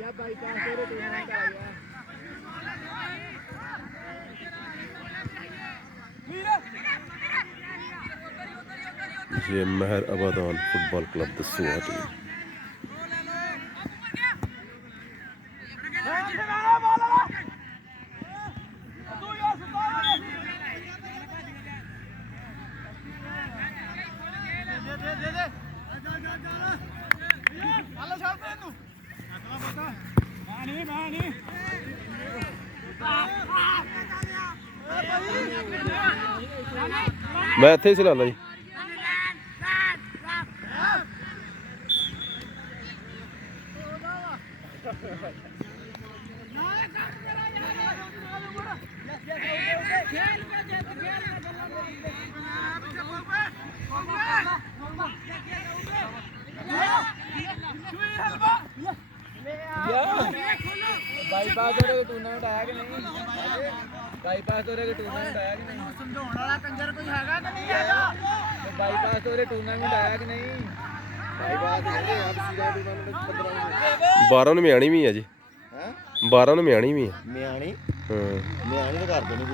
या बाईपास तेरे टूर्नामेंट आ गया ये महर आबादान फुटबॉल क्लब दसूहा टीम। मैं इत्थे ही ला ला जी। बाईपास हो रहे टूर्नामेंट आया कि नहीं बाईपास हो रहे टूर्नामेंट आया कि नहीं समझाने वाला कंजर कोई हैगा कि नहीं हैगा बाईपास हो रहे टूर्नामेंट आया कि नहीं बाईपास हो रहे आप सीधा टूर्नामेंट 12 ਨੂੰ ਮਿਆਣੀ ਵੀ ਹੈ ਜੀ। हैं 12 ਨੂੰ ਮਿਆਣੀ ਵੀ ਹੈ। मियाणी ਹਾਂ मियाणी तो कर देनी